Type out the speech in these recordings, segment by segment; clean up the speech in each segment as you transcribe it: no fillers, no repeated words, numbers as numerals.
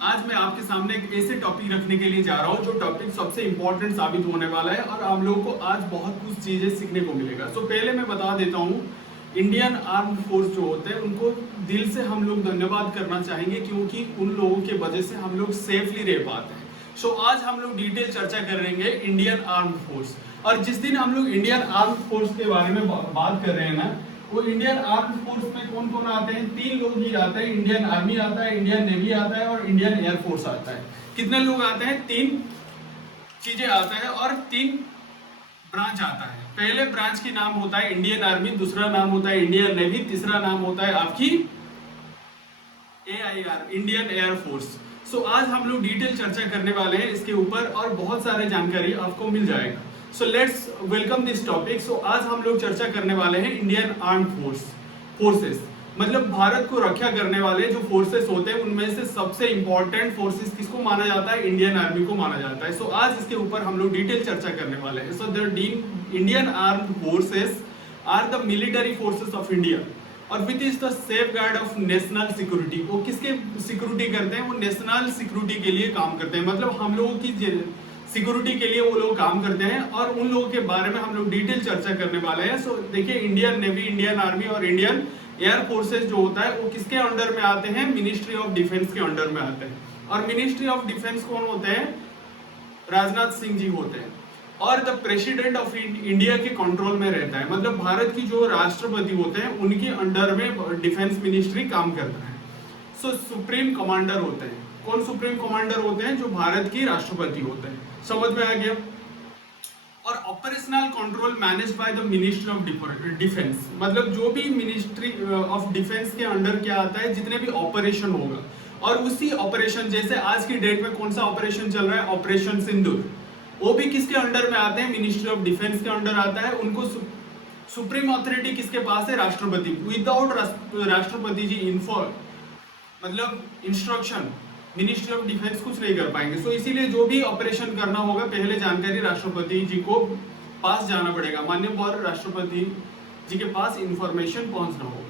आज मैं आपके सामने एक ऐसे टॉपिक रखने के लिए जा रहा हूँ जो टॉपिक सबसे इंपॉर्टेंट साबित होने वाला है और आप लोगों को आज बहुत कुछ चीजें सीखने को मिलेगा। पहले मैं बता देता हूँ, इंडियन आर्म फोर्स जो होते हैं उनको दिल से हम लोग धन्यवाद करना चाहेंगे क्योंकि उन लोगों के वजह से हम लोग सेफली रह पाते हैं। आज हम लोग डिटेल चर्चा करेंगे इंडियन आर्म फोर्स। और जिस दिन हम लोग इंडियन आर्म फोर्स के बारे में बात कर रहे हैं ना, वो इंडियन आर्म फोर्स में कौन कौन आते हैं? 3 लोग ही आते हैं। इंडियन आर्मी आता है, इंडियन नेवी आता है और इंडियन एयरफोर्स आता है। कितने लोग आते हैं? 3 चीजें आता है और 3 ब्रांच आता है। पहले ब्रांच की नाम होता है इंडियन आर्मी, दूसरा नाम होता है इंडियन नेवी, तीसरा नाम होता है आपकी AIR, इंडियन एयरफोर्स। आज हम लोग डिटेल चर्चा करने वाले हैं इसके ऊपर और बहुत सारे जानकारी आपको मिल जाएगा। Let's welcome this topic. आज हम लोग चर्चा करने वाले हैं इंडियन आर्म फोर्सेस, मतलब भारत को रक्षा करने वाले जो फोर्सेस होते हैं उनमें से सबसे इंपॉर्टेंट फोर्सेस किसको माना जाता है? इंडियन आर्मी को माना जाता है। आज इसके ऊपर हम लोग डिटेल चर्चा करने वाले हैं। The Indian arm forces are the military forces of India और which is the safeguard of national security. वो किसके सिक्योरिटी करते हैं? वो नेशनल सिक्योरिटी के लिए काम करते हैं, मतलब हम लोगों की सिक्योरिटी के लिए वो लोग काम करते हैं और उन लोगों के बारे में हम लोग डिटेल चर्चा करने वाले हैं। देखिए, इंडियन नेवी, इंडियन आर्मी और इंडियन एयर फोर्सेस जो होता है वो किसके अंडर में आते हैं? मिनिस्ट्री ऑफ डिफेंस के अंडर में आते हैं। और मिनिस्ट्री ऑफ डिफेंस कौन होते हैं? राजनाथ सिंह जी होते हैं। और द प्रेसिडेंट ऑफ इंडिया के कंट्रोल में रहता है, मतलब भारत की जो राष्ट्रपति होते हैं उनके अंडर में डिफेंस मिनिस्ट्री काम करता है। सुप्रीम कमांडर होते हैं। कौन सुप्रीम कमांडर होते हैं? जो भारत की राष्ट्रपति होते हैं। समझ में आ गया? और operational control manage by the ministry of defence, मतलब जो भी मिनिस्ट्री ऑफ डिफेंस के अंडर क्या आता है, जितने भी ऑपरेशन होगा और उसी ऑपरेशन, जैसे आज की डेट में कौन सा ऑपरेशन चल रहा है? ऑपरेशन सिंदूर, वो भी किसके अंडर में आते हैं? मिनिस्ट्री ऑफ डिफेंस के अंडर आता है। उनको सुप्रीम अथॉरिटी किसके पास है? राष्ट्रपति। विदाउट राष्ट्रपति जी मतलब इंस्ट्रक्शन मिनिस्ट्री ऑफ डिफेंस कुछ नहीं कर पाएंगे। इसीलिए जो भी ऑपरेशन करना होगा पहले जानकारी राष्ट्रपति जी को पास जाना पड़ेगा, माननीय राष्ट्रपति जी के पास इंफॉर्मेशन पहुंचना होगा।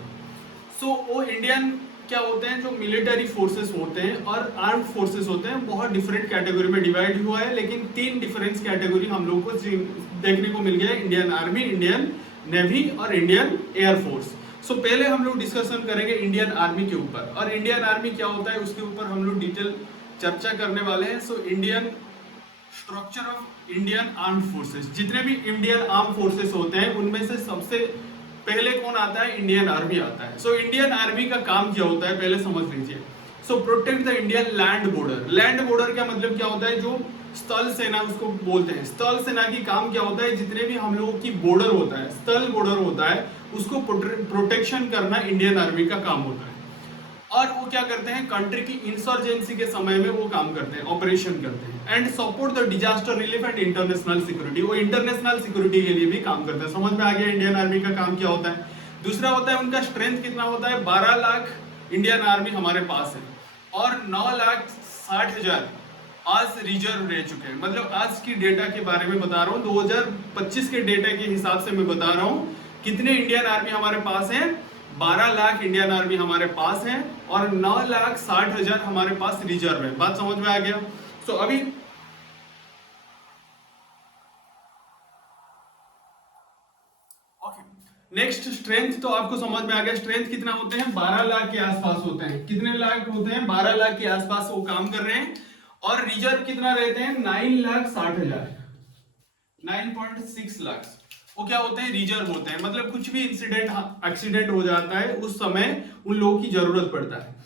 वो इंडियन क्या होते हैं? जो मिलिटरी फोर्सेस होते हैं और आर्म्ड फोर्सेस होते हैं, बहुत डिफरेंट कैटेगरी में डिवाइड हुआ है, लेकिन 3 डिफरेंस कैटेगरी हम लोग को देखने को मिल गया है: इंडियन आर्मी, इंडियन नेवी और इंडियन एयरफोर्स। पहले हम लोग डिस्कशन करेंगे इंडियन आर्मी के ऊपर, और इंडियन आर्मी क्या होता है उसके ऊपर हम लोग डिटेल चर्चा करने वाले हैं। Indian structure of Indian armed forces, जितने भी इंडियन आर्म फोर्सेस होते हैं उनमें से सबसे पहले कौन आता है? इंडियन आर्मी आता है। इंडियन आर्मी का काम क्या होता है पहले समझ लीजिए। Protect the Indian land border. Land border का मतलब क्या होता है? जो स्थल सेना उसको बोलते हैं। स्थल सेना की काम क्या होता है? जितने भी हम लोगों की बॉर्डर होता है, स्थल बॉर्डर होता है, उसको प्रोटेक्शन करना इंडियन आर्मी का काम होता है। और वो क्या करते हैं? कंट्री की इंसर्जेंसी के समय में वो काम करते हैं, ऑपरेशन करते हैं। And support the disaster relief and international security, वो इंटरनेशनल सिक्योरिटी के लिए भी काम करते हैं। समझ में आ गया इंडियन आर्मी का काम क्या होता है? दूसरा होता है उनका स्ट्रेंथ कितना होता है? 12 लाख इंडियन आर्मी हमारे पास है और 9,60,000 आज रिजर्व रह चुके हैं। मतलब आज की डेटा के बारे में बता रहा हूँ, 2025 के डेटा के हिसाब से मैं बता रहा हूँ कितने इंडियन आर्मी हमारे पास है। 12 लाख इंडियन आर्मी हमारे पास है और 9,60,000 हमारे पास रिजर्व है। बात समझ में आ गया? अभी नेक्स्ट स्ट्रेंथ तो आपको समझ में आ गया। स्ट्रेंथ कितना होते हैं? 12 लाख के आसपास होते हैं। कितने लाख होते हैं? 12 लाख के आसपास वो काम कर रहे हैं। और रिजर्व कितना रहते हैं? 9,60,000, 9.6 लाख। वो क्या होते हैं? रिजर्व होते हैं। मतलब कुछ भी एक्सीडेंट हो जाता है उस समय उन लोगों की जरूरत पड़ता है।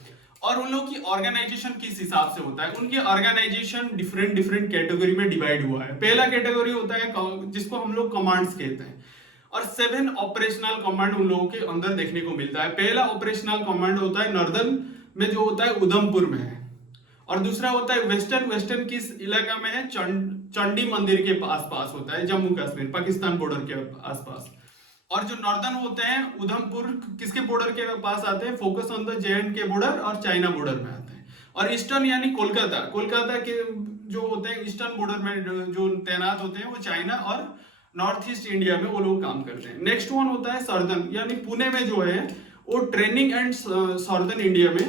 और उन लोगों की ऑर्गेनाइजेशन किस हिसाब से होता है? उनकी ऑर्गेनाइजेशन डिफरेंट कैटेगरी में डिवाइड हुआ है। पहला कैटेगरी होता है जिसको हम लोग कमांड्स कहते हैं, और 7 ऑपरेशनल कमांड उन लोगों के अंदर देखने को मिलता है। पहला ऑपरेशनल कमांड होता है नॉर्दर्न में, जो होता है उधमपुर में है। और दूसरा होता है वेस्टर्न किस इलाका में है? चंडी मंदिर के आसपास होता है, जम्मू कश्मीर, पाकिस्तान बॉर्डर के आसपास। और जो नॉर्दर्न होते हैं उधमपुर किसके बॉर्डर के पास आते हैं? फोकस ऑन द JNK के बॉर्डर और चाइना बॉर्डर में आते हैं। और ईस्टर्न यानी कोलकाता के जो होते हैं ईस्टर्न बॉर्डर में जो तैनात होते हैं वो चाइना और नॉर्थ ईस्ट इंडिया में वो लोग काम करते हैं। नेक्स्ट वन होता है सर्दर्न, यानी पुणे में जो है वो ट्रेनिंग एंड सर्दर्न इंडिया में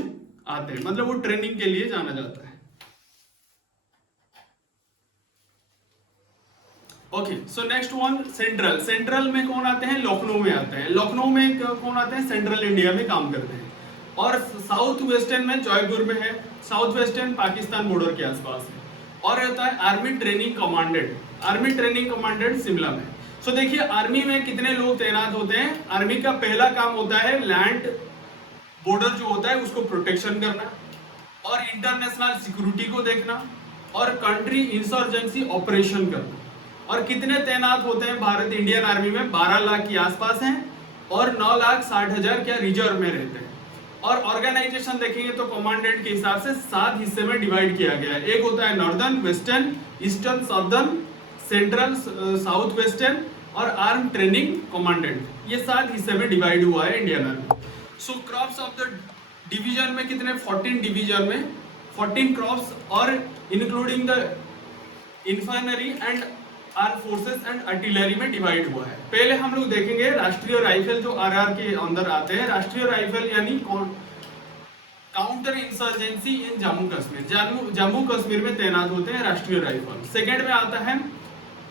आते हैं, मतलब वो ट्रेनिंग के लिए जाना जाता है। Okay, so next one central. Central में कौन आते हैं? लखनऊ में आते हैं। लखनऊ में कौन आते हैं? सेंट्रल इंडिया में काम करते हैं। और साउथ वेस्टर्न में जयपुर में है। साउथ वेस्टर्न पाकिस्तान बॉर्डर के आसपास है। और होता है army training commandant. Army training commandant Shimla में। सो देखिए आर्मी में कितने लोग तैनात होते हैं। आर्मी का पहला काम होता है लैंड बॉर्डर जो होता है उसको प्रोटेक्शन करना, और इंटरनेशनल सिक्योरिटी को देखना, और कंट्री इंसर्जेंसी ऑपरेशन करना। और कितने तैनात होते हैं भारत इंडियन आर्मी में? 12 लाख के आसपास हैं, और 9,60,000 क्या रिजर्व में रहते हैं। और ऑर्गेनाइजेशन देखेंगे तो कमांडेंट के हिसाब से 7 हिस्से में डिवाइड किया गया है। एक होता है northern, western, eastern, southern, central, south western, और आर्म ट्रेनिंग कमांडेंट। ये 7 हिस्से में डिवाइड हुआ है Indian army. So crops of the division में कितने? 14 डिवीजन में 14 क्रॉप्स, और including the infantry and arm forces and artillery में डिवाइड हुआ है। पहले हम लोग देखेंगे राष्ट्रीय राइफल जो आरआर के अंदर आते हैं। राष्ट्रीय राइफल यानी काउंटर इंसर्जेंसी इन जम्मू कश्मीर। जम्मू कश्मीर में तैनात होते हैं राष्ट्रीय राइफल। सेकेंड में आता है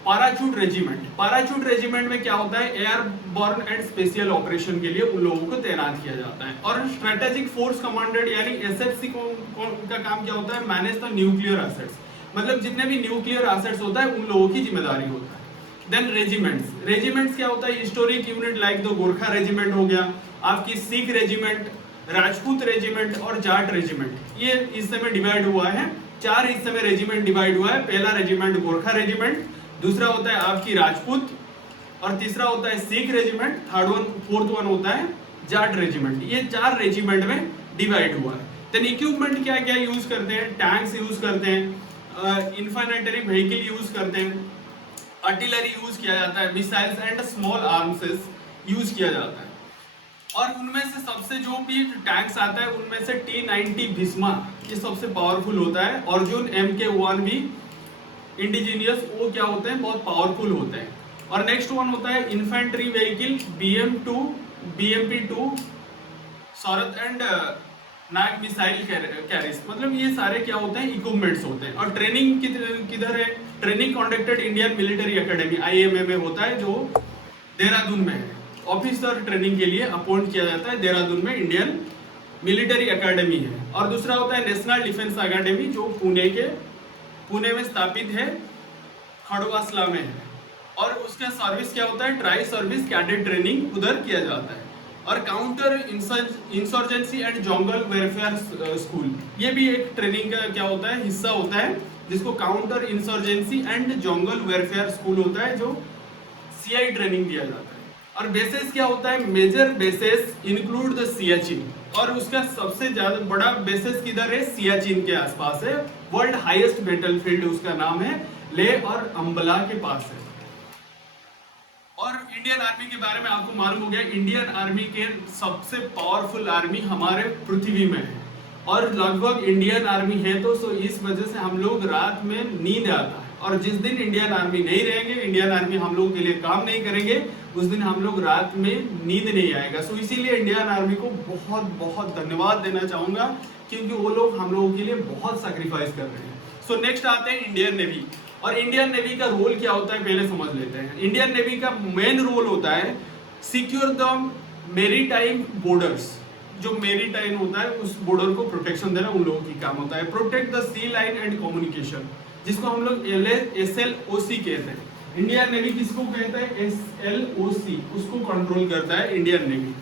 पैराचूट रेजिमेंट। पैराचूट रेजिमेंट में क्या होता है? एयरबॉर्न एंड स्पेशल ऑपरेशन के लिए उन लोगों को तैनात किया जाता है। और स्ट्रेटेजिक फोर्स कमांडेंट यानी एसएफसी का काम क्या होता है? मैनेज द न्यूक्लियर एसेट्स, मतलब जितने भी न्यूक्लियर एसेट्स होता है उन लोगों की जिम्मेदारी होता है। Then regiments. रेजिमेंट्स क्या होता है? Historic unit like the Gorkha regiment हो गया, आपकी सिख रेजिमेंट, राजपूत रेजिमेंट और जाट रेजिमेंट। ये हिस्से में डिवाइड हुआ है। 4 हिस्से में रेजिमेंट डिवाइड हुआ है। पहला रेजिमेंट गोरखा रेजिमेंट, दूसरा होता है आपकी राजपूत, और तीसरा होता है सिख रेजिमेंट, फोर्थ वन होता है जाट रेजिमेंट। ये 4 रेजिमेंट में डिवाइड हुआ है। देन इक्विपमेंट क्या क्या यूज करते हैं? टैंक्स यूज करते हैं, इन्फेंट्री व्हीकल यूज करते हैं, आर्टिलरी यूज किया जाता है, missiles and small arms use किया जाता है। और उनमें से सबसे जो भी टैंक्स आता है उनमें से T-90 भीष्मा ये सबसे पावरफुल होता है। अर्जुन MK-1 भी इंडिजीनियस, वो क्या होते हैं? बहुत पावरफुल होते हैं। और नेक्स्ट वन होता है infantry vehicle BM-2, BMP-2, Sharad and Nag missile carries. मतलब ये सारे क्या होते हैं? इक्विपमेंट्स होते हैं। और ट्रेनिंग किधर है? Training conducted Indian military academy IMA में होता है, जो देहरादून में है। ऑफिसर ट्रेनिंग के लिए अपॉइंट किया जाता है देहरादून में, इंडियन मिलिट्री एकेडमी है। और दूसरा होता है नेशनल डिफेंस एकेडमी जो पुणे में स्थापित है, खड़वासला में है। और उसका सर्विस क्या होता है? ट्राई सर्विस कैडेट ट्रेनिंग उधर किया जाता है। और counter insurgency and jungle welfare school, ये भी एक ट्रेनिंग का क्या होता है? हिस्सा होता है, जिसको counter insurgency and jungle welfare school होता है, जो CI ट्रेनिंग दिया जाता है। और बेसेस क्या होता है? Major bases include the Siachen. और उसका सबसे ज्यादा बड़ा बेसेस किधर है? सियाचिन के आसपास है। वर्ल्ड हाईएस्ट बैटलफील्ड उसका नाम है, लेह और अंबला के पास है। और इंडियन आर्मी के बारे में आपको मालूम हो गया, इंडियन आर्मी के सबसे पावरफुल आर्मी हमारे पृथ्वी में है। और लगभग इंडियन आर्मी है तो इस वजह से हम लोग रात में नींद आता है। और जिस दिन इंडियन आर्मी नहीं रहेंगे, इंडियन आर्मी हम लोगों के लिए काम नहीं करेंगे, उस दिन हम लोग रात में नींद नहीं आएगा। सो इसीलिए इंडियन आर्मी को बहुत बहुत धन्यवाद देना चाहूंगा, क्योंकि वो लोग हम लोगों के लिए बहुत सैक्रिफाइस कर रहे हैं। सो नेक्स्ट आते हैं इंडियन नेवी। और इंडियन नेवी का रोल क्या होता है पहले समझ लेते हैं। इंडियन नेवी का मेन रोल होता है सिक्योर द मेरीटाइम बॉर्डर्स। जो मेरीटाइम होता है उस बॉर्डर को प्रोटेक्शन देना उन लोगों की काम होता है। Protect the sea line and communication, जिसको हम लोग SLOC कहते हैं। इंडियन नेवी किसको कहते हैं? SLOC, उसको कंट्रोल करता है इंडियन नेवी।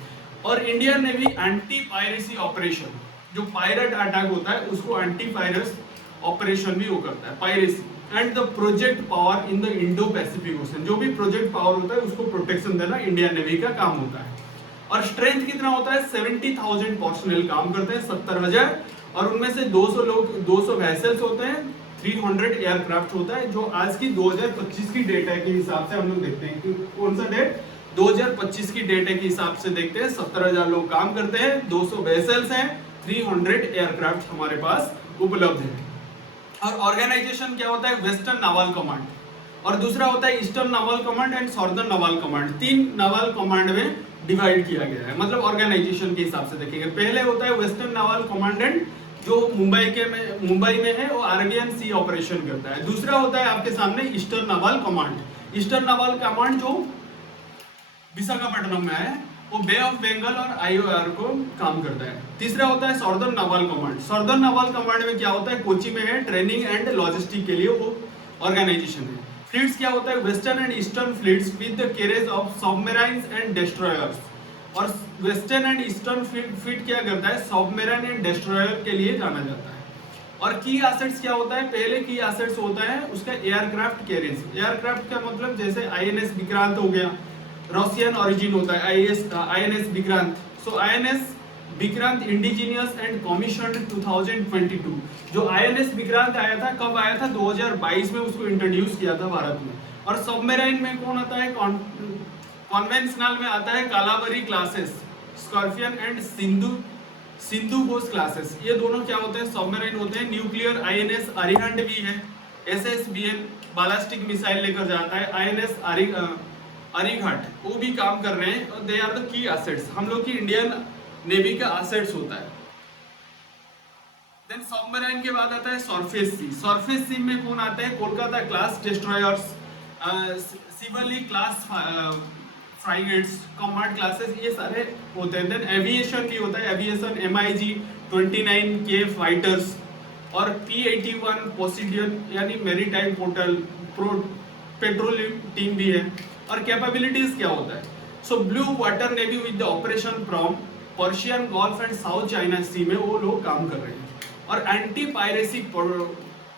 और Indian navy anti piracy operation, जो पायरेट अटैक होता है उसको एंटी पायरेसी ऑपरेशन भी वो करता है, piracy. And the project power in the Indo Pacific ocean, जो भी प्रोजेक्ट पावर होता है उसको प्रोटेक्शन देना इंडियन नेवी का काम होता है। और स्ट्रेंथ कितना होता है? 70,000 पर्सनल काम करते हैं, 70,000। और उनमें से 200 वेसल्स होते हैं, 300 एयरक्राफ्ट होता है। जो आज की 2025 की डेटा के हिसाब से हम लोग देखते हैं कि कौन सा डेट 2025 की डेटा के हिसाब से देखते हैं। 70,000 लोग काम करते हैं, 200 वेसल्स हैं, 300 एयरक्राफ्ट हमारे पास उपलब्ध है। और ऑर्गेनाइजेशन क्या होता है? Western naval command. और दूसरा होता है eastern naval command and southern naval command. 3 naval command में डिवाइड किया गया है, मतलब ऑर्गेनाइजेशन के हिसाब से देखेंगे। पहले होता है वेस्टर्न नावल कमांडेंट जो मुंबई में है, वो अरेबियन सी ऑपरेशन करता है। दूसरा होता है आपके सामने eastern naval command. Eastern naval command जो विशाखापट्टनम में है, वो बे ऑफ बंगाल और आईओआर को काम करता है। तीसरा होता है सॉर्दर्न नावल कमांड। सॉर्दर्न नावल कमांड में क्या होता है, कोची में है, ट्रेनिंग एंड लॉजिस्टिक के लिए वो ऑर्गेनाइजेशन है। फ्लीट्स क्या होता है, western and eastern fleets with the carriage of submarines and destroyers. और वेस्टर्न एंड ईस्टर्न फ्लीट क्या करता है, सबमरीन एंड डिस्ट्रॉयर के लिए जाना जाता है। और की एसेट्स क्या होता है, पहले की एसेट्स होता है उसका एयरक्राफ्ट कैरेज। एयरक्राफ्ट का मतलब जैसे आईएनएस विक्रांत हो गया, रशियन ओरिजिन होता है INS Vikrant. So INS Vikrant indigenous and commissioned 2022। जो आईएनएस विक्रांत आया था, कब आया था, 2022 में उसको इंट्रोड्यूस किया था भारत में। और सबमरीन में कौन आता है, कॉन्वेंशनल में आता है Kalvari classes, scorpion and Sindhu Ghosh classes. ये दोनों क्या होते हैं, सबमरीन होते हैं। न्यूक्लियर आईएनएस अरिहंत भी है, एसएसबीएन बालास्टिक मिसाइल लेकर जाता है, आईएनएस अरिघाट वो भी काम कर रहे हैं। और they are the key assets, हम लोग की इंडियन नेवी का एसेट्स होता है। देन सबमरीन के बाद आता है सरफेस सी। सरफेस सी में कौन आता है, कोलकाता क्लास डिस्ट्रॉयर्स, शिवली क्लास फ्राइगेट्स, कमांड क्लासेस, ये सारे होते हैं। देन एविएशन भी होता है, एविएशन MiG 29K फाइटर्स और P-81 पोसिडियन यानी मेरीटाइम पोर्टल पेट्रोलियम टीम भी है। और कैपेबिलिटीज क्या होता है, so blue water navy with the operation from Persian Gulf and South China Sea में वो लोग काम कर रहे हैं। और एंटी पायरेसी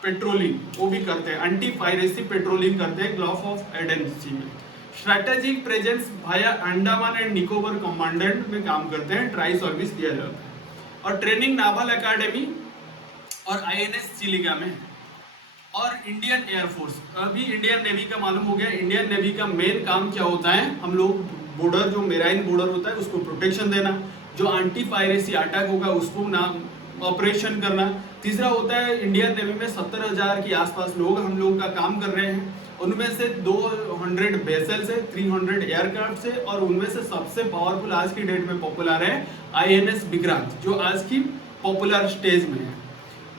पेट्रोलिंग वो भी करते हैं, एंटी पायरेसी पेट्रोलिंग करते हैं गल्फ ऑफ एडन सी में। Strategic presence Bhaya Andaman and Nicobar commandant में काम करते हैं, ट्राई सर्विस दिया जाता है। और ट्रेनिंग नावल एकेडमी और आईएनएस चिलिका में। और इंडियन एयरफोर्स, अभी इंडियन नेवी का मालूम हो गया। इंडियन नेवी का मेन काम क्या होता है, हम लोग बॉर्डर जो मेराइन बॉर्डर होता है उसको प्रोटेक्शन देना, जो एंटी पायरेसी अटैक होगा उसको ना ऑपरेशन करना। तीसरा होता है इंडियन नेवी में 70,000 के आसपास लोग हम लोग का काम कर रहे हैं, उनमें से 200 वेसल्स है, 300 एयरक्राफ्ट है, और उनमें से सबसे पावरफुल आज की डेट में पॉपुलर है आईएनएस विक्रांत, जो आज की पॉपुलर स्टेज में है।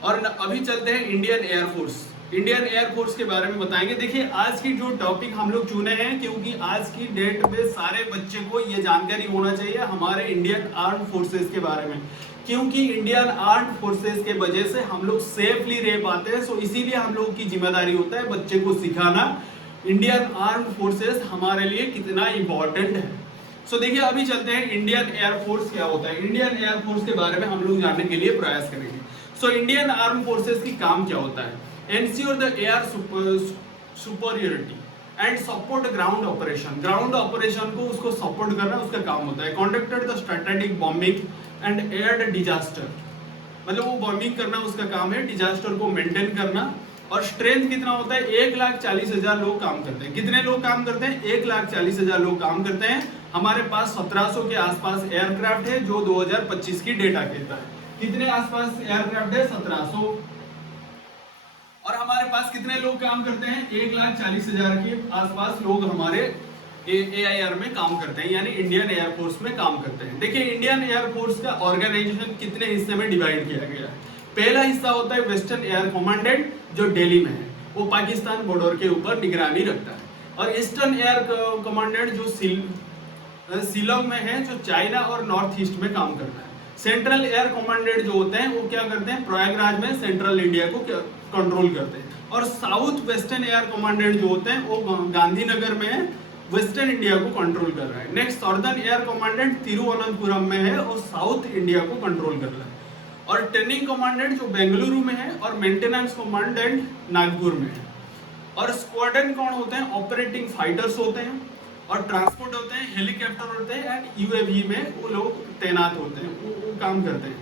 और अभी चलते हैं इंडियन एयरफोर्स। इंडियन एयरफोर्स के बारे में बताएंगे। देखिए आज की जो टॉपिक हम लोग चुने हैं, क्योंकि आज की डेट में सारे बच्चे को ये जानकारी होना चाहिए हमारे इंडियन आर्म फोर्सेस के बारे में, क्योंकि इंडियन आर्म फोर्सेस के वजह से हम लोग सेफली रह पाते हैं। सो इसीलिए हम लोग की जिम्मेदारी होता है बच्चे को सिखाना इंडियन आर्म फोर्सेस हमारे लिए कितना इंपॉर्टेंट है। सो देखिए अभी चलते हैं इंडियन एयरफोर्स क्या होता है। इंडियन एयरफोर्स के बारे में हम लोग जानने के लिए प्रयास करेंगे। सो इंडियन आर्म फोर्सेस की काम क्या होता है, ensure the air superiority and support ground operation. Ground operation को उसको सपोर्ट करना उसका काम होता है। Conducted the strategic bombing and air disaster, मतलब वो बॉम्बिंग करना उसका काम है, डिजास्टर को मेंटेन करना। और स्ट्रेंथ कितना होता है, 1,40,000 लोग काम करते हैं। कितने लोग काम करते हैं, 1,40,000 लोग काम करते हैं। हमारे पास 1700 के आसपास एयरक्राफ्ट है, जो 2025 की डेटा कहता है। कितने आसपास एयरक्राफ्ट है, 1700। और हमारे पास कितने लोग काम करते हैं, 1,40,000 के आसपास लोग हमारे AIR में काम करते हैं, यानी इंडियन एयरफोर्स में काम करते हैं। देखिए इंडियन एयरफोर्स का ऑर्गेनाइजेशन कितने हिस्से में डिवाइड किया गया है। पहला हिस्सा होता है वेस्टर्न एयर कमांडेंट, जो दिल्ली में है, वो पाकिस्तान बॉर्डर के ऊपर निगरानी रखता है। और ईस्टर्न एयर कमांडेंट जो शिलोंग में है, जो चाइना और नॉर्थ ईस्ट में काम करता है। सेंट्रल एयर कमांडेंट जो होते हैं वो क्या करते हैं, प्रयागराज में सेंट्रल इंडिया को कंट्रोल करते हैं। और साउथ वेस्टर्न एयर कमांडेंट जो होते हैं वो गांधीनगर में वेस्टर्न इंडिया को कंट्रोल कर रहा है। नेक्स्ट सॉर्दर्न एयर कमांडेंट तिरुवनंतपुरम में है और साउथ इंडिया को कंट्रोल कर रहा है। और ट्रेनिंग कमांडेंट जो बेंगलुरु में है, और मेंटेनेंस कमांडेंट नागपुर में है। और स्क्वाड्रन कौन होते हैं, ऑपरेटिंग फाइटर्स होते हैं, और ट्रांसपोर्ट होते हैं, हेलीकॉप्टर होते हैं, एंड UAV में वो लोग तैनात होते हैं, वो काम करते हैं।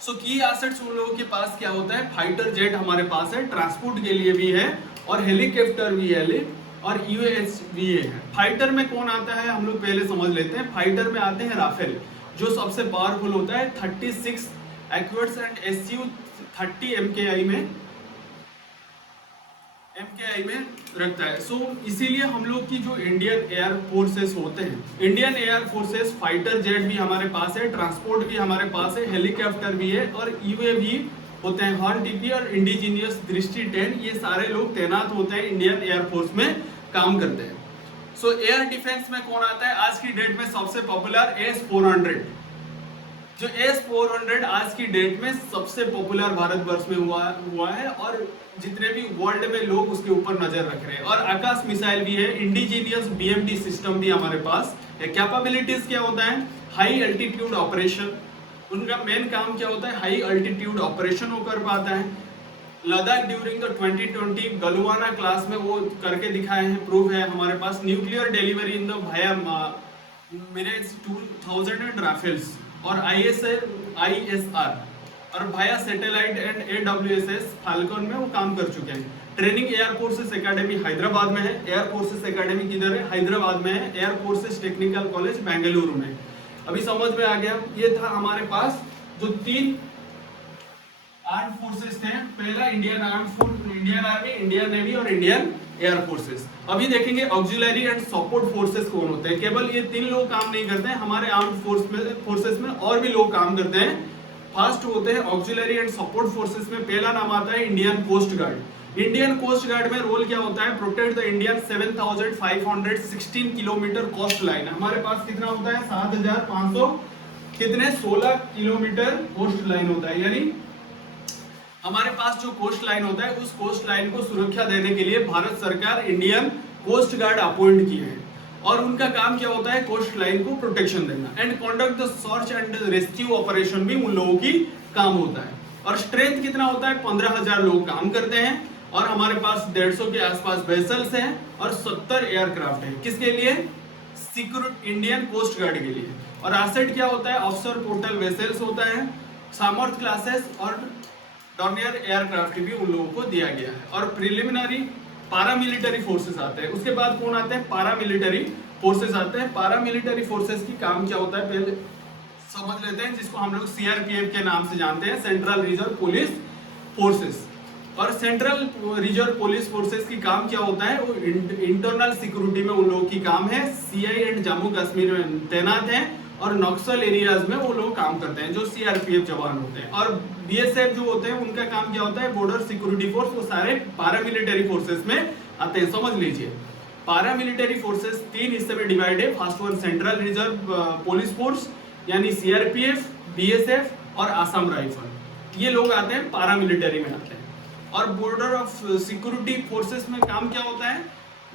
सो की एसेट्स उन लोगों के पास क्या होता है, फाइटर जेट हमारे पास है, ट्रांसपोर्ट के लिए भी है, और हेलीकॉप्टर भी है, और UAS भी है। फाइटर में कौन आता है हम लोग पहले समझ लेते हैं। फाइटर में आते हैं राफेल, जो सबसे पावरफुल होता है, 36 एक्वर्ड्स एंड SU-30 MKI में MKI में रखता है। सो इसीलिए हम लोग की जो इंडियन एयर फोर्सेस होते हैं, Indian air forces fighter jet भी हमारे पास है, ट्रांसपोर्ट भी हमारे पास है, हेलीकॉप्टर भी है और UAV होते हैं, हॉर्न टीपी और इंडिजीनियस दृष्टि 10, ये सारे लोग तैनात होते हैं इंडियन एयर फोर्स में काम करते हैं। सो एयर डिफेंस में कौन आता है आज की डेट में सबसे पॉपुलर? S-400। जो S-400 आज की डेट में सबसे पॉपुलर भारतवर्ष में हुआ है और जितने भी वर्ल्ड में लोग उसके ऊपर नजर रख रहे हैं। और आकाश मिसाइल भी है, इंडिजीनियस BMD सिस्टम भी हमारे पास है। कैपेबिलिटीज क्या होता है? हाई अल्टीट्यूड ऑपरेशन, उनका मेन काम क्या होता है? हाई अल्टीट्यूड ऑपरेशन वो कर पाता है। Ladakh during the 2020 Galwan clash में वो करके दिखाए हैं, प्रूफ है हमारे पास। Nuclear delivery in the via Mirage 2000 Rafales और ISR और via satellite and AWSS Falcon में वो काम कर चुके हैं। Training air forces academy Hyderabad में है। एयर फोर्सेस एकेडमी किधर है? हैदराबाद में है। Air forces technical college Bengaluru में। अभी समझ में आ गया। ये था हमारे पास जो 3 आर्म फोर्सेस थे। पहला इंडियन आर्मी, इंडियन नेवी और इंडियन एयर फोर्सेस। अभी देखेंगे ऑक्सिलरी एंड सपोर्ट फोर्सेस कौन होते हैं। केवल ये 3 लोग काम नहीं करते हैं, हमारे आर्म फोर्सेस में और भी लोग काम करते हैं। फर्स्ट होते हैं ऑक्सिलरी एंड सपोर्ट फोर्सेस में पहला नाम आता है Indian coast guard. Indian coast guard में रोल क्या होता है? Protect the Indian 7516 kilometre coast line. हमारे पास कितना होता है? 7500 कितने 16 किलोमीटर कोस्ट लाइन होता है। यानी हमारे पास जो कोस्ट लाइन होता है उस कोस्ट लाइन को सुरक्षा देने के लिए भारत सरकार इंडियन कोस्ट गार्ड अपॉइंट किए हैं और उनका काम क्या होता है? कोस्ट लाइन को प्रोटेक्शन देना and conduct the search and rescue operation भी उन लोगों की काम होता है। और स्ट्रेंथ कितना होता है? 15,000 लोग काम करते हैं और हमारे पास 150 के आसपास वेसल्स हैं और 70 एयरक्राफ्ट है। किसके लिए? सिक्योरिटी इंडियन कोस्ट गार्ड के लिए। और एसेट क्या होता है? ऑफिसर पोर्टल वेसल्स होता है, सामर्थ क्लासेस और डॉर्नियर एयरक्राफ्ट भी उन लोगों को दिया गया है। और प्रिलिमिनरी पारामिलिटरी फोर्सेस आते हैं। उसके बाद कौन आते हैं? पारामिलिटरी फोर्सेस आते हैं। पारामिलिटरी फोर्सेस की काम क्या होता है पहले समझ लेते हैं, जिसको हम लोग CRPF के नाम से जानते हैं, सेंट्रल रिजर्व पुलिस फोर्सेस। और सेंट्रल रिजर्व पुलिस फोर्सेस की काम क्या होता है? वो इंटरनल सिक्योरिटी में उन लोगों की काम है। CI एंड जम्मू कश्मीर में तैनात है और नक्सल एरियाज में वो लोग काम करते हैं, जो CRPF जवान होते हैं। और BSF जो होते हैं उनका काम क्या होता है? Border security force. वो सारे पारामिलिटरी फोर्सेस में आते हैं। समझ लीजिए पारामिलिटरी फोर्सेस 3 हिस्से में डिवाइड है। First one central reserve police force यानी CRPF, BSF और आसाम राइफल, ये लोग आते हैं पारामिलिटरी में आते हैं। और बॉर्डर ऑफ सिक्योरिटी फोर्सेस में काम क्या होता है?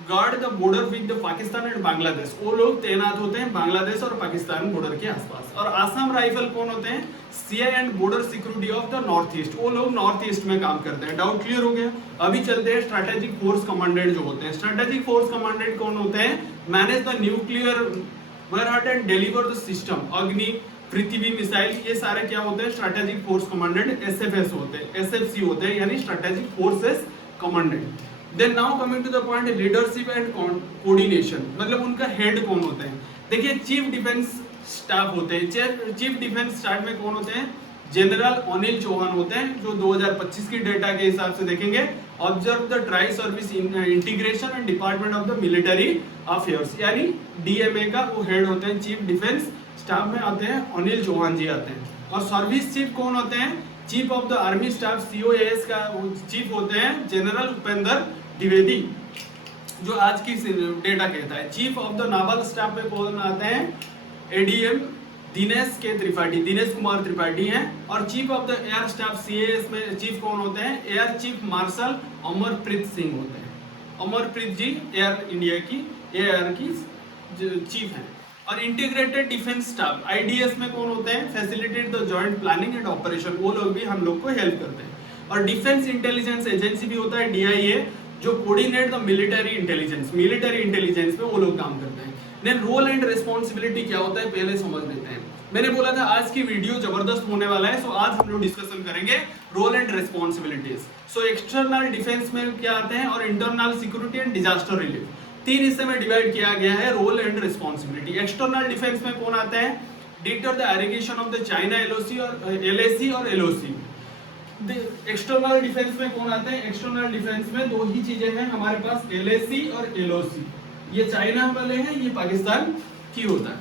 Guard the border with the Pakistan and Bangladesh. वो लोग तैनात होते हैं बांग्लादेश और पाकिस्तान बॉर्डर के आसपास। और आसाम राइफल कौन होते हैं? CI and border security of the north east. वो लोग नॉर्थ ईस्ट में काम करते हैं। डाउट क्लियर हो गया? अभी चलते हैं स्ट्रेटेजिक फोर्स कमांडेंट जो होते हैं। स्ट्रेटेजिक फोर्स कमांडेंट कौन होते हैं? Manage the nuclear warehouse and deliver the system. अग्नि, पृथ्वी मिसाइल, ये सारे क्या होते हैं? स्ट्रेटेजिक फोर्स कमांडेंट SFS होते हैं, SFC होते हैं, यानी strategic forces commandant. Then now coming to the point, leadership and coordination, मतलब उनका हेड कौन होते हैं? देखिए चीफ डिफेंस स्टाफ होते हैं। चीफ डिफेंस स्टाफ में कौन होते हैं? जनरल अनिल चौहान होते हैं, जो 2025 की डेटा के हिसाब से देखेंगे observe the tri service integration and department of the military affairs, यानी DMA का वो हेड होते हैं। चीफ डिफेंस स्टाफ में आते हैं अनिल चौहान जी आते हैं। और सर्विस चीफ कौन होते हैं? Chief of the army staff COAS का चीफ होते हैं जनरल उपेंद्र द्विवेदी, जो आज की डेटा कहता है। Chief of the novel staff में कौन आते हैं? ADM दिनेश कुमार त्रिपाठी हैं। और chief of the air staff CAS में चीफ कौन होते हैं? Air chief marshal Amarpreet Singh होते हैं। अमरप्रीत जी एयर इंडिया की एयर की चीफ हैं। और इंटीग्रेटेड डिफेंस स्टाफ IDS में कौन होते हैं? Facilitate the joint planning and operation, वो लोग भी हम लोग को हेल्प करते हैं। और डिफेंस इंटेलिजेंस एजेंसी भी होता है DIA, जो कोऑर्डिनेट द मिलिट्री इंटेलिजेंस में वो लोग काम करते हैं। देन रोल एंड रिस्पॉन्सिबिलिटी क्या होता है पहले समझ लेते हैं। मैंने बोला था आज की वीडियो जबरदस्त होने वाला है, सो आज हम लोग डिस्कशन करेंगे role and responsibilities. So external defence में क्या आते हैं और internal security and disaster relief, 3 हिस्से में डिवाइड किया गया है role and responsibility. External defence में कौन आता है? Deter the aggression of the China LOC और LAC और LOC। एक्सटर्नल डिफेंस में कौन आते हैं? एक्सटर्नल डिफेंस में दो ही चीजें हैं हमारे पास, LAC और LOC। ये चाइना वाले हैं, ये पाकिस्तान की होता है।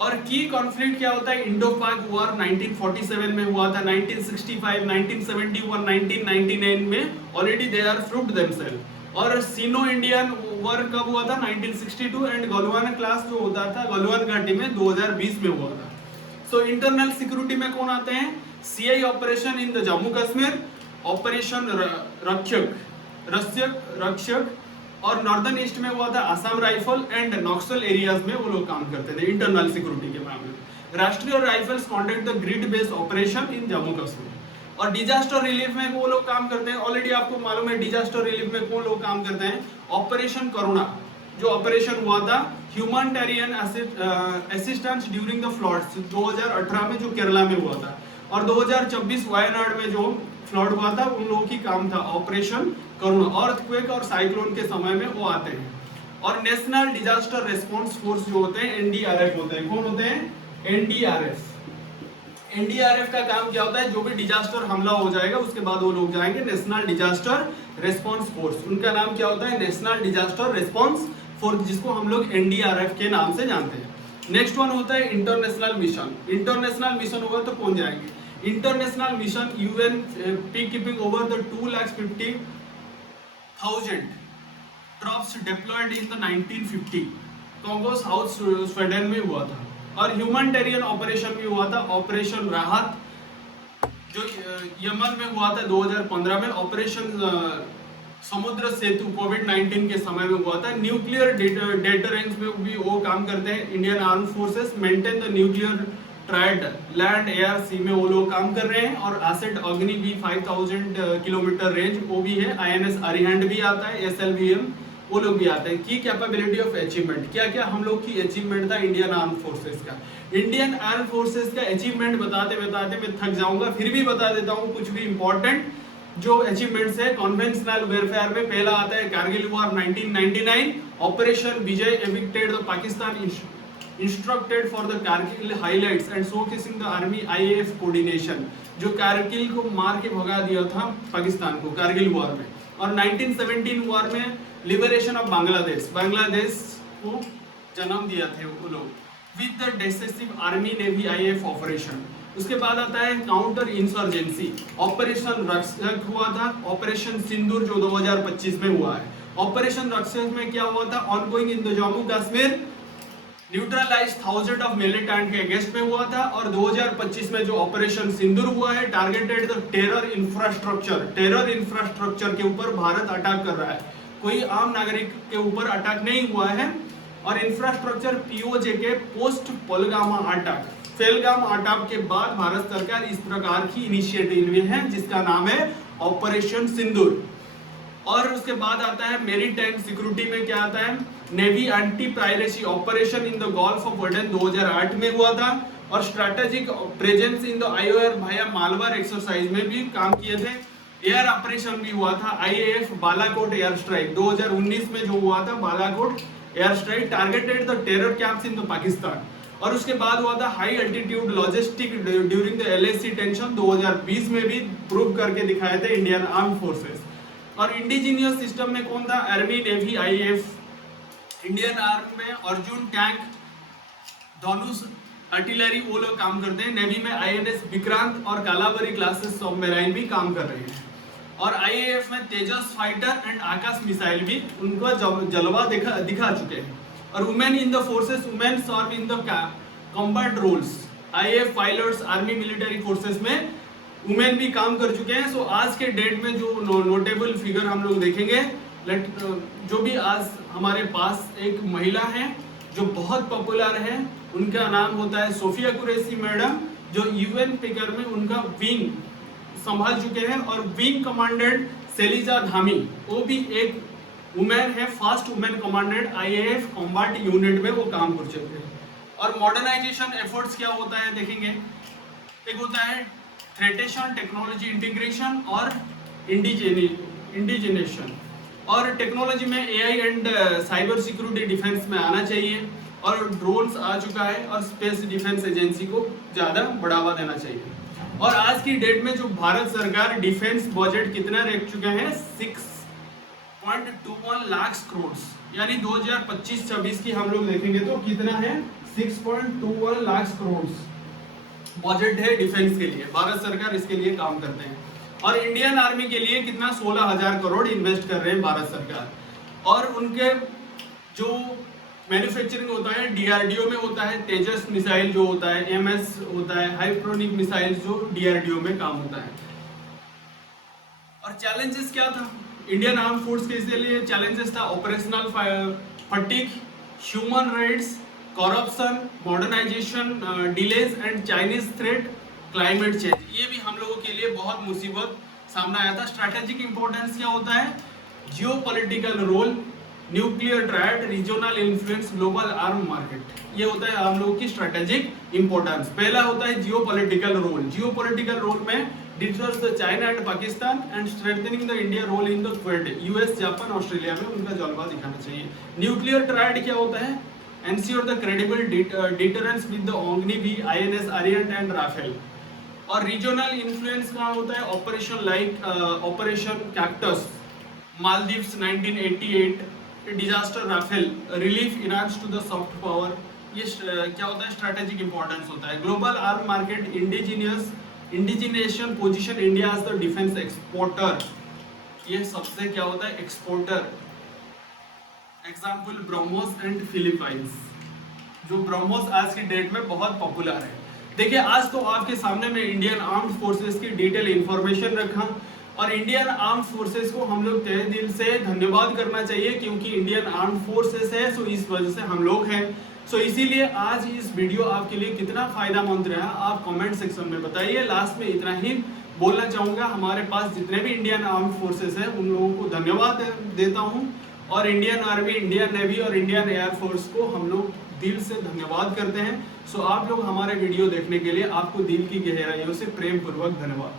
और की कॉन्फ्लिक्ट क्या होता है? इंडो पाक वॉर 1947 में हुआ था, 1965, 1971, 1999 में already they are proved themselves. और सीनो इंडियन वॉर कब हुआ था? 1962। एंड गलवान क्लास जो होता था गलवान घाटी में 2020 में हुआ था। सो इंटरनल सिक्योरिटी में कौन आते हैं? CI operation in the Jammu Kashmir, operation रक्षक, और नॉर्दर्न ईस्ट में हुआ था Assam rifle and Naxal areas में वो लोग काम करते थे इंटरनल सिक्योरिटी के मामले में। राष्ट्रीय rifles conduct the grid based operation in Jammu Kashmir. और डिजास्टर रिलीफ में वो लोग काम करते हैं, ऑलरेडी आपको मालूम है डिजास्टर रिलीफ में कौन लोग काम करते हैं? ऑपरेशन करुणा जो ऑपरेशन हुआ था, humanitarian assistance during the floods 2018 में जो केरला में हुआ था, और 2024 वायनाड में जो फ्लड हुआ था उन लोगों की काम था ऑपरेशन करुणा। अर्थक्वेक और साइक्लोन के समय में वो आते हैं। और नेशनल डिजास्टर रेस्पॉन्स फोर्स जो होते हैं NDRF होते हैं। कौन होते हैं? NDRF का काम क्या होता है? जो भी डिजास्टर हमला हो जाएगा उसके बाद वो लोग जाएंगे नेशनल डिजास्टर रेस्पॉन्स फोर्स। उनका नाम क्या होता है? नेशनल डिजास्टर रेस्पॉन्स फोर्स, जिसको हम लोग NDRF के नाम से जानते हैं। नेक्स्ट वन होता है इंटरनेशनल मिशन। इंटरनेशनल मिशन होगा तो कौन जाएंगे? International mission UN peacekeeping over the 250,000 troops deployed in the 1950 Congo south Sweden में हुआ था। और ह्यूमैनिटेरियन ऑपरेशन भी हुआ था, ऑपरेशन राहत जो यमन में हुआ था 2015 में। ऑपरेशन समुद्र सेतु कोविड-19 के समय में हुआ था। न्यूक्लियर डेटरेंस में भी वो काम करते हैं Indian arm forces. Maintain the nuclear triad land air sea में वो लोग काम कर रहे हैं। और एसेट अग्नि भी 5000 किलोमीटर रेंज वो भी है। INS अरिहंत भी आता है, SLBM वो लोग भी आते हैं। की कैपेबिलिटी ऑफ अचीवमेंट, क्या क्या हम लोग की अचीवमेंट था इंडियन आर्म फोर्सेस का। इंडियन आर्म फोर्सेस का अचीवमेंट बताते बताते मैं थक जाऊंगा, फिर भी बता देता हूँ कुछ भी इंपॉर्टेंट जो अचीवमेंट्स है। कन्वेंशनल वेयरफेयर में पहला आता है Kargil war 1999, operation Vijay evicted the Pakistan instructed for the Kargil highlights and showcasing the army IAF coordination, जो कारगिल को मार के भगा दिया था पाकिस्तान को कारगिल वॉर में। और 1917 वॉर में लिबरेशन ऑफ बांग्लादेश को जन्म दिया थे वो लोग with the decisive army navy IAF operation. उसके बाद आता है काउंटर इंसर्जेंसी, ऑपरेशन रक्षक हुआ था। ऑपरेशन सिंदूर जो 2025 में हुआ है। ऑपरेशन रक्षक में क्या हुआ था? Ongoing in the Jammu Kashmir, neutralise 1000 of militant के अगेंस्ट में हुआ था। और 2025 में जो ऑपरेशन सिंदूर हुआ है, टारगेटेड द टेरर इंफ्रास्ट्रक्चर के ऊपर भारत अटैक कर रहा है, कोई आम नागरिक के ऊपर अटैक नहीं हुआ है। और इंफ्रास्ट्रक्चर POJ के पोस्ट पहलगाम अटैक के बाद भारत सरकार इस प्रकार की इनिशिएटिव ली है जिसका नाम है ऑपरेशन सिंदूर। और उसके बाद आता है मेरीटाइम सिक्योरिटी में क्या आता है? Navy anti piracy operation in the gulf of Aden 2008 में हुआ था। और strategic presence in the IOR via Malabar exercise में भी काम किए थे। एयर ऑपरेशन भी हुआ था IAF बालाकोट एयर स्ट्राइक 2019 में जो हुआ था, Balakot air strike targeted the terror camps in the Pakistan. और उसके बाद हुआ था high altitude logistic during the LAC tension 2020 में भी प्रूव करके दिखाए थे इंडियन आर्म फोर्सेस। और इंडिजीनियस सिस्टम में कौन था? Army navy IAF। Indian army में अर्जुन टैंक, धनुष आर्टिलरी वो लोग काम करते हैं। नेवी में INS विक्रांत और कालावरी क्लासेस सबमरीन भी काम कर रहे हैं। और IAF में Tejas fighter and Akash missile भी उनका जलवा दिखा चुके हैं। और women in the forces, women serve in the combat roles. IAF pilots army military forces में वुमेन भी काम कर चुके हैं। सो आज के डेट में जो नोटेबल फिगर हम लोग देखेंगे, जो भी आज हमारे पास एक महिला है जो बहुत पॉपुलर है, उनका नाम होता है सोफिया कुरैशी मैडम, जो UN पिकर में उनका विंग संभाल चुके हैं। और विंग कमांडेंट सेलिजा धामी, वो भी एक वुमेन है, first women commandant IAF combat unit में वो काम कर चुके हैं। और मॉडर्नाइजेशन एफर्ट्स क्या होता है देखेंगे, एक होता है थ्रेटेशन, टेक्नोलॉजी इंटीग्रेशन और इंडिजिनेशन। और टेक्नोलॉजी में AI and cyber security defence में आना चाहिए। और ड्रोन्स आ चुका है और स्पेस डिफेंस एजेंसी को ज़्यादा बढ़ावा देना चाहिए। और आज की डेट में जो भारत सरकार डिफेंस बजट कितना रख चुका है 6.21 लाख करोड़, यानी 2025-26 की हम लोग देखेंगे तो कितना है 6.21 लाख करोड़ बजट है डिफेंस के लिए। भारत सरकार इसके लिए काम करते हैं। और इंडियन आर्मी के लिए कितना 16,000 करोड़ इन्वेस्ट कर रहे हैं भारत सरकार। और उनके जो मैन्युफैक्चरिंग होता है डीआरडीओ में होता है, तेजस मिसाइल जो होता है, एमएस होता है, हाइड्रोनिक मिसाइल जो डीआरडीओ में काम होता है। और चैलेंजेस क्या था इंडियन आर्म फोर्स के लिए? चैलेंजेस था operational fatigue, human rights, corruption, modernisation delays and Chinese threat, climate change. ये भी हम लोगों के लिए बहुत मुसीबत सामने आया था। स्ट्रैटेजिक इंपॉर्टेंस क्या होता है? Geopolitical role, nuclear triad, regional influence, global arm market. ये होता है हम लोगों की स्ट्रैटेजिक इंपॉर्टेंस। पहला होता है जियोपॉलिटिकल रोल। जियोपॉलिटिकल रोल में deters the China and Pakistan and strengthening the India role in the Quad. US, Japan, Australia में उनका जलवा दिखाना चाहिए। न्यूक्लियर ट्रायड क्या होता है? Ensure the credible deterrence with the ओग्निवी, आईएनएस अरिहंत एंड राफेल। और रीजनल इन्फ्लुएंस कहाँ होता है? Operation like operation cactus, Maldives 1988, disaster Rafale, relief इराक टू द सॉफ्ट पावर। ये क्या होता है? स्ट्रैटेजिक इंपॉर्टेंस होता है। Global arm market, indigenisation position India as the defence exporter. ये सबसे क्या होता है? Exporter. Example BrahMos and Philippines. जो ब्रह्मोस आज की डेट में बहुत पॉपुलर है। देखिए आज तो आपके सामने में इंडियन आर्म्ड फोर्सेस की डिटेल इंफॉर्मेशन रखा। और इंडियन आर्म्ड फोर्सेस को हम लोग तहे दिल से धन्यवाद करना चाहिए, क्योंकि इंडियन आर्म्ड फोर्सेस है सो इस वजह से हम लोग हैं। सो इसीलिए आज इस वीडियो आपके लिए कितना फायदेमंद रहा आप कमेंट सेक्शन में बताइए। लास्ट में इतना ही बोलना चाहूँगा, हमारे पास जितने भी इंडियन आर्म्ड फोर्सेस है उन लोगों को धन्यवाद देता हूँ। और इंडियन आर्मी, इंडियन नेवी और इंडियन एयरफोर्स को हम लोग दिल से धन्यवाद करते हैं। सो आप लोग हमारे वीडियो देखने के लिए आपको दिल की गहराइयों से प्रेम पूर्वक धन्यवाद।